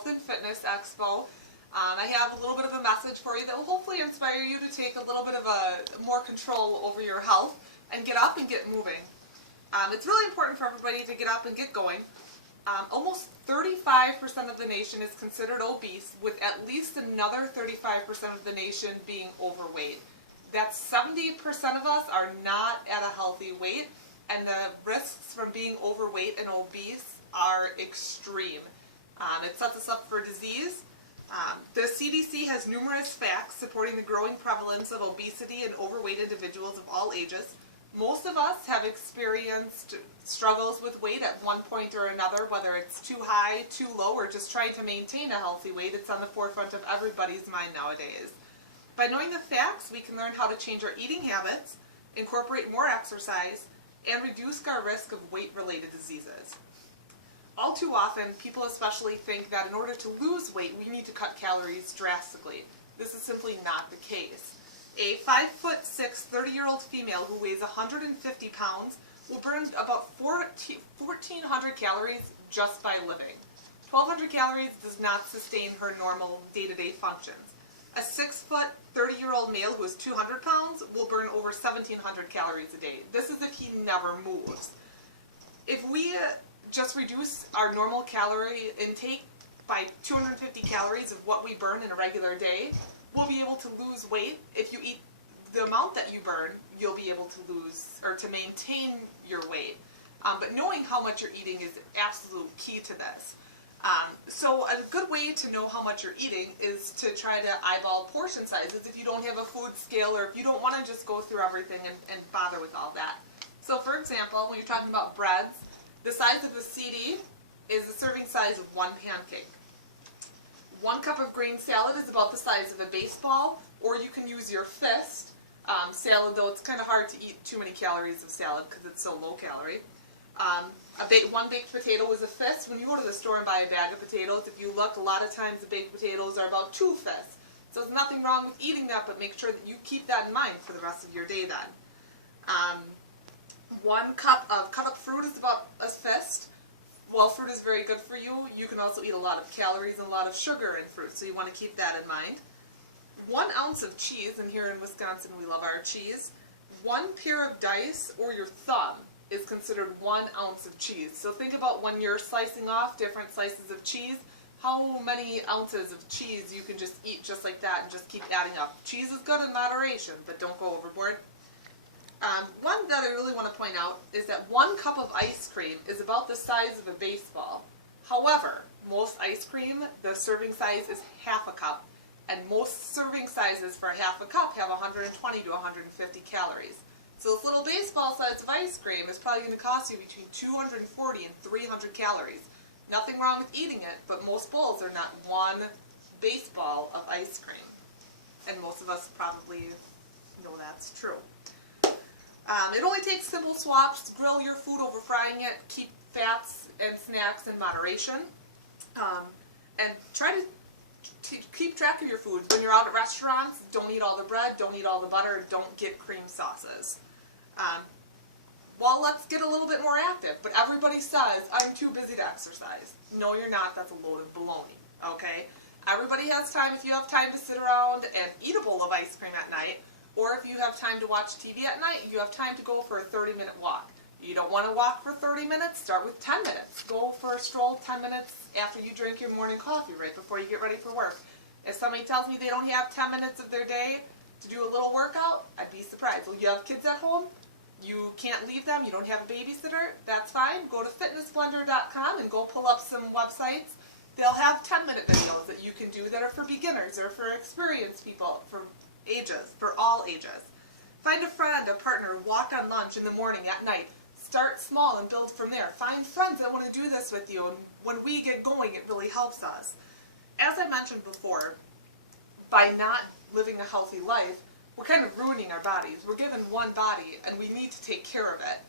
Health and Fitness Expo. I have a little bit of a message for you that will hopefully inspire you to take a little bit of more control over your health and get up and get moving. It's really important for everybody to get up and get going. Almost 35% of the nation is considered obese, with at least another 35% of the nation being overweight. That's 70% of us are not at a healthy weight, and the risks from being overweight and obese are extreme. It sets us up for disease. The CDC has numerous facts supporting the growing prevalence of obesity and overweight individuals of all ages. Most of us have experienced struggles with weight at one point or another, whether it's too high, too low, or just trying to maintain a healthy weight. It's on the forefront of everybody's mind nowadays. By knowing the facts, we can learn how to change our eating habits, incorporate more exercise, and reduce our risk of weight-related diseases. All too often, people especially think that in order to lose weight, we need to cut calories drastically. This is simply not the case. A 5'6", 30-year-old female who weighs 150 pounds will burn about 1,400 calories just by living. 1,200 calories does not sustain her normal day-to-day functions. A 6', 30-year-old male who is 200 pounds will burn over 1,700 calories a day. This is if he never moves. If we just reduce our normal calorie intake by 250 calories of what we burn in a regular day, we'll be able to lose weight. If you eat the amount that you burn, you'll be able to lose or to maintain your weight. But knowing how much you're eating is absolute key to this. So a good way to know how much you're eating is to try to eyeball portion sizes if you don't have a food scale, or if you don't want to just go through everything and bother with all that. So for example, when you're talking about breads, the size of the CD is the serving size of one pancake. 1 cup of green salad is about the size of a baseball, or you can use your fist. Salad, though, it's kind of hard to eat too many calories of salad because it's so low calorie. One baked potato is a fist. When you go to the store and buy a bag of potatoes, if you look, a lot of times the baked potatoes are about 2 fists. So there's nothing wrong with eating that, but make sure that you keep that in mind for the rest of your day then. 1 cup of cut up fruit is about a fist. While fruit is very good for you, you can also eat a lot of calories and a lot of sugar in fruit, so you want to keep that in mind. 1 ounce of cheese, and here in Wisconsin we love our cheese. 1 pair of dice, or your thumb, is considered 1 ounce of cheese. So think about when you're slicing off different slices of cheese, how many ounces of cheese you can just eat just like that and just keep adding up. Cheese is good in moderation, but don't go overboard. One that I really want to point out is that 1 cup of ice cream is about the size of a baseball. However, most ice cream, the serving size is half a cup, and most serving sizes for half a cup have 120 to 150 calories. So this little baseball size of ice cream is probably going to cost you between 240 and 300 calories. Nothing wrong with eating it, but most bowls are not 1 baseball of ice cream. And most of us probably know that's true. It only takes simple swaps. Grill your food over frying it. Keep fats and snacks in moderation. And try to keep track of your foods. When you're out at restaurants, don't eat all the bread, don't eat all the butter, don't get cream sauces. Well, let's get a little bit more active. But everybody says, I'm too busy to exercise. No, you're not. That's a load of baloney. Okay? Everybody has time. If you have time to sit around and eat a bowl of ice cream at night, or if you have time to watch TV at night, you have time to go for a 30-minute walk. You don't want to walk for 30 minutes? Start with 10 minutes. Go for a stroll 10 minutes after you drink your morning coffee, right before you get ready for work. If somebody tells me they don't have 10 minutes of their day to do a little workout, I'd be surprised. Well, you have kids at home, you can't leave them, you don't have a babysitter, that's fine. Go to fitnessblender.com and go pull up some websites. They'll have 10-minute videos that you can do that are for beginners or for experienced people, for ages, for all ages. Find a friend, a partner, walk on lunch in the morning, at night. Start small and build from there. Find friends that want to do this with you, and when we get going, it really helps us. As I mentioned before, by not living a healthy life, we're kind of ruining our bodies. We're given one body, and we need to take care of it.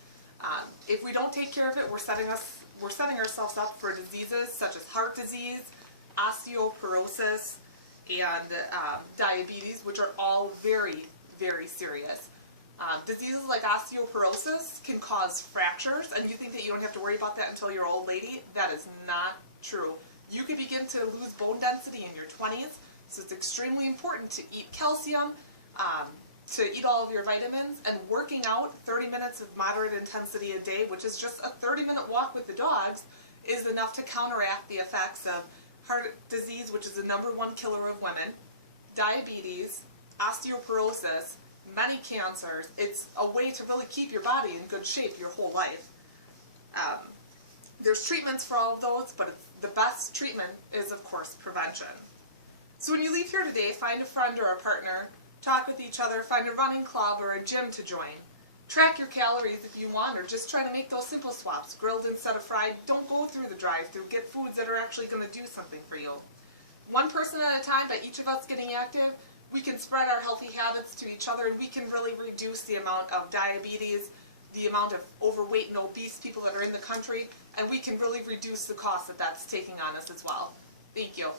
If we don't take care of it, we're setting ourselves up for diseases such as heart disease, osteoporosis, and diabetes, which are all very, very serious. Diseases like osteoporosis can cause fractures, and you think that you don't have to worry about that until you're an old lady. That is not true. You could begin to lose bone density in your 20s, so it's extremely important to eat calcium, to eat all of your vitamins, and working out 30 minutes of moderate intensity a day, which is just a 30-minute walk with the dogs, is enough to counteract the effects of heart disease, which is the #1 killer of women, diabetes, osteoporosis, many cancers. It's a way to really keep your body in good shape your whole life. There's treatments for all of those, but the best treatment is, of course, prevention. So when you leave here today, find a friend or a partner, talk with each other, find a running club or a gym to join. Track your calories if you want, or just try to make those simple swaps, grilled instead of fried. Don't go through the drive-thru. Get foods that are actually going to do something for you. One person at a time, by each of us getting active, we can spread our healthy habits to each other, and we can really reduce the amount of diabetes, the amount of overweight and obese people that are in the country, and we can really reduce the cost that that's taking on us as well. Thank you.